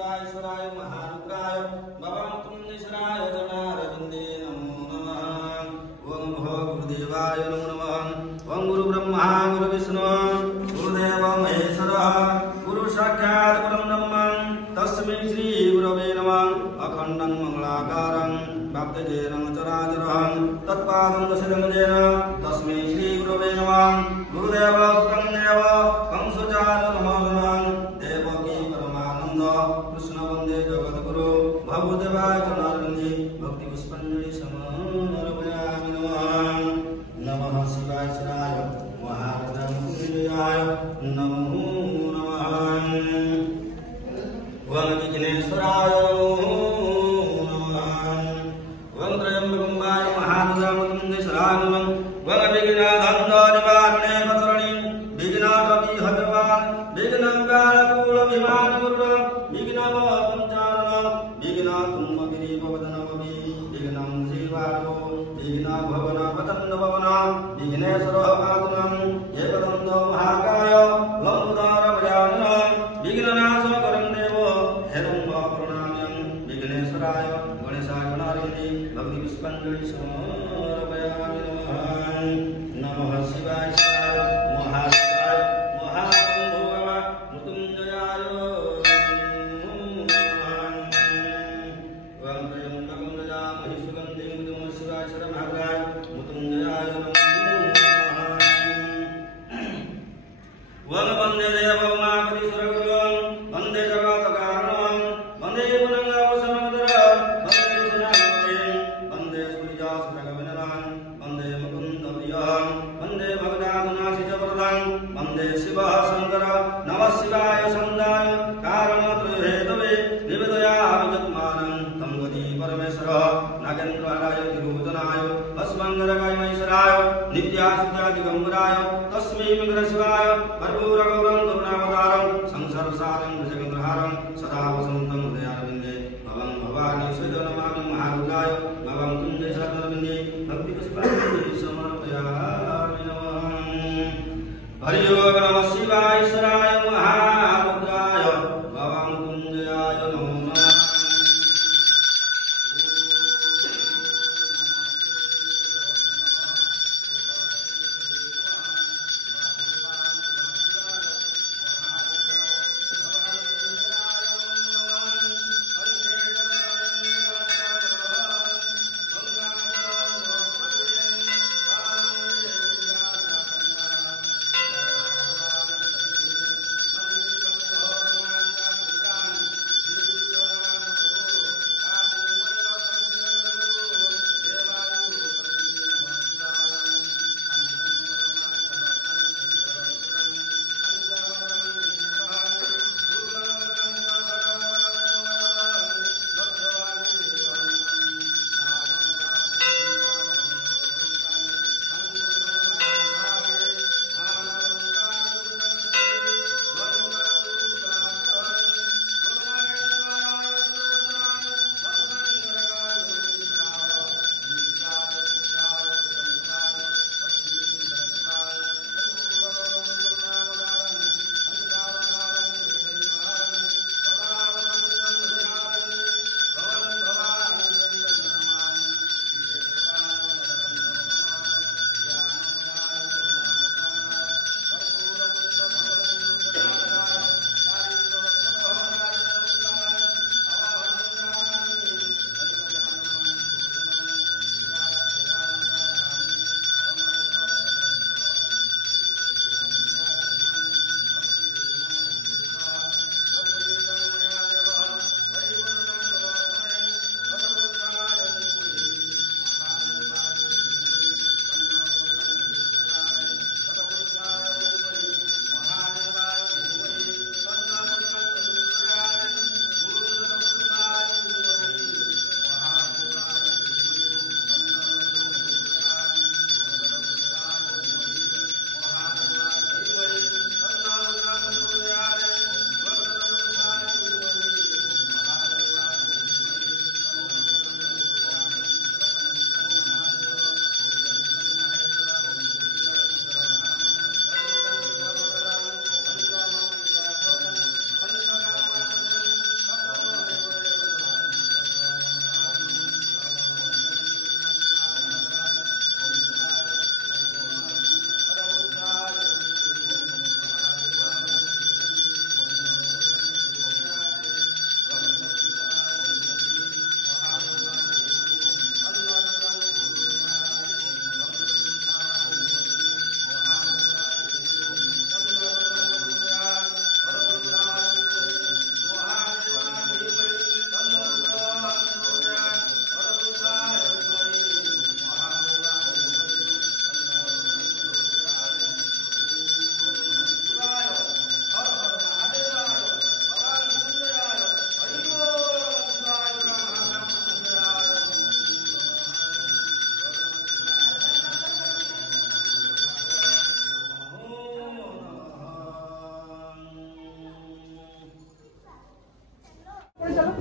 शिवाय महारुद्राय भवां तुंगेश्वराय जनारविन्दे नमो नमः। ओम भो गुरुदेवाय नमो नमः। ओम गुरु ब्रह्मा गुरु विष्णु गुरुदेव महेश्वरः गुरु साक्षात् परं ब्रह्म तस्मै श्री गुरवे नमः। अखण्डं मंगलाकारं व्याप्तजेनं चराचरं तत्पादं दशनं येन तस्मै श्री गुरवे नमः। गुरुदेव सुतं देव कंसचार्यमोहनं देवकी परमानंद कृष्ण वन्दे जगद्गुरु भवदेवाय चरणारविन्दे भक्ति पुष्पाञ्जलि समर्पयामि नमः। नमः शिवाय शिवाय महारुद्राय नमो नमः। ओम विघ्नेश्वराय नमो नमः। ओम त्र्यम्बकं महारुद्राय नमः। ओम विघ्नहन्तारिवारणे पतरणि विघ्नाकपि हनुमान् विघ्नकालकूलभिमान् विघ्नवपञ्चारण विघ्नकुम्भगिरिभवदनमपि विघ्नं श्रीवारो विघ्नभवनपतन्दभवन विघ्नेश्वरः पातुनं एकदन्तो महाकाय लम्बोदरभयाननं विघ्ननाशकरं देवो हेरम्ब प्रणम्यं विघ्नेश्वराय गणेशाय गणारविन्दे भक्ति पुष्पाञ्जलि समर्पयामि नमः। नमः शिवाय शिवाय महाशिवाय महाशम्भुव मृत्युञ्जयाय नमो नमः। ओम त्र्यम्बकं यजामहे सुगन्धिं पुष्टिवर्धनम् उर्वारुकमिव बन्धनान् मृत्युञ्जयाय नमो नमः। ओम वन्दे देवमापति स्वर्गं वन्दे जगत्कारणं वन्दे पुनङ्गवसनोदरं वन्दे कुशलाङ्गपतिं वन्दे सूर्यास्तगमनं वन्दे मुकुन्दप्रियं वन्दे भगदाधनाशिजवरदं वन्दे शिवः शङ्कर नमः शिवाय सन्दाय कारणत्रयहेतवे निवेदयामि जगन्मानं तं गति परमेश्वरः नागेन्द्राय तिरुभुजनाय भस्मङ्गरकाय महेश्वराय नित्यासुरादिगम्बराय तस्मै विघ्नशिवाय कर्पूरगौरं करुणावतारं संसारसारं भुजगेन्द्रहारं सदा वसन्तं हृदयारविन्दे भवं भवानी नमामि महारुद्राय भवं तुंगेश्वराय भक्तिपुष्पाञ्जलि समर्पयामि नमः। हरि ओम नमः शिवाय ईश्वराय महारुद्राय भवं तुंगयाय नमो नमः।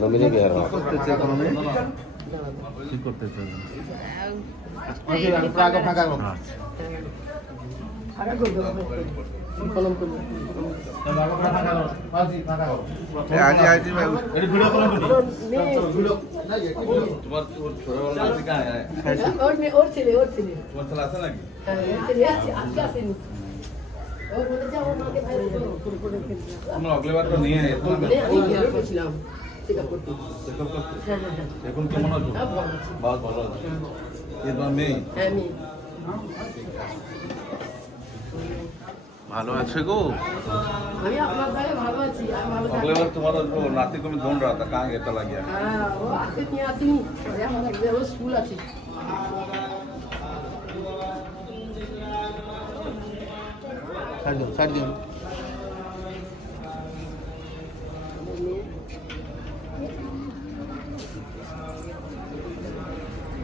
নমিনি কে আর করতেছে ইকোনমি কি করতেছে ওকে ফাঁকা ফাঁকা করো ফাঁকা করে দাও কলম করে ফাঁকা করো বাজি ফাঁকা করো আজি আজি ভাই এডি ভিডিও কলম করি ভিডিও না ये তোমার ছোটবেলা আছে কাজ और ছেলে তোমার ছেলে আছে নাকি হ্যাঁ ছেলে আছে আছে ও বলে যাও আমাকে ভাই আমরা আগলে বার তো নিয়ে তো আমি গেছিলাম চেকআপ করতে এখন কেমন আছো বহুত ভালো আছি এবার মেয়ে হ্যাঁ মেয়ে ভালো আছে গো আমি আপনার ভাই ভালো আছি আমি ভালো আছি আগলে বার তোমার नाती को मैं ढूंढ रहा था कहां गया चला गया हां वो आते नहीं आती अरे हमारा वो स्कूल আছে साइड दो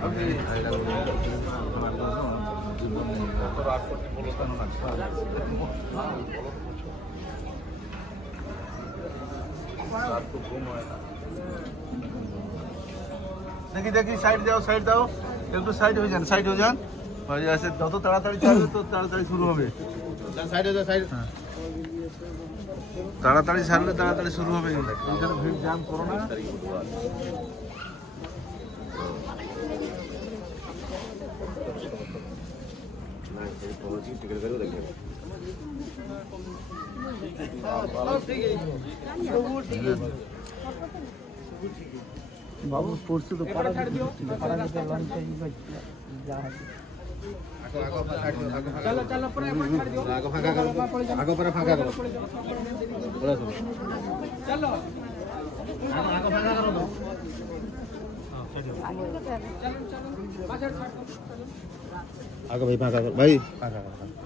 अभी आइला तो रात को बोलता ना रात को घूम आया देखी देखी साइड जाओ একটু সাইড হয়ে যান আর ऐसे যত তাড়াতাড়ি চালাবে তো তাড়াতাড়ি শুরু হবে সাইড হয়ে যা সাইড তাড়াতাড়ি ছাড়লে তাড়াতাড়ি শুরু হবে এখানে ভিড় জ্যাম করো না बाबू फोर्स तो पारा पारा के लंच जा चलो चलो पूरा छाड़ दियो आगो फाका करो आगो पूरा फाका करो बोला सुनो चलो आगो फाका करो चलो चलो पाछड़ छाड़ आगो भाई फाका करो भाई फाका करो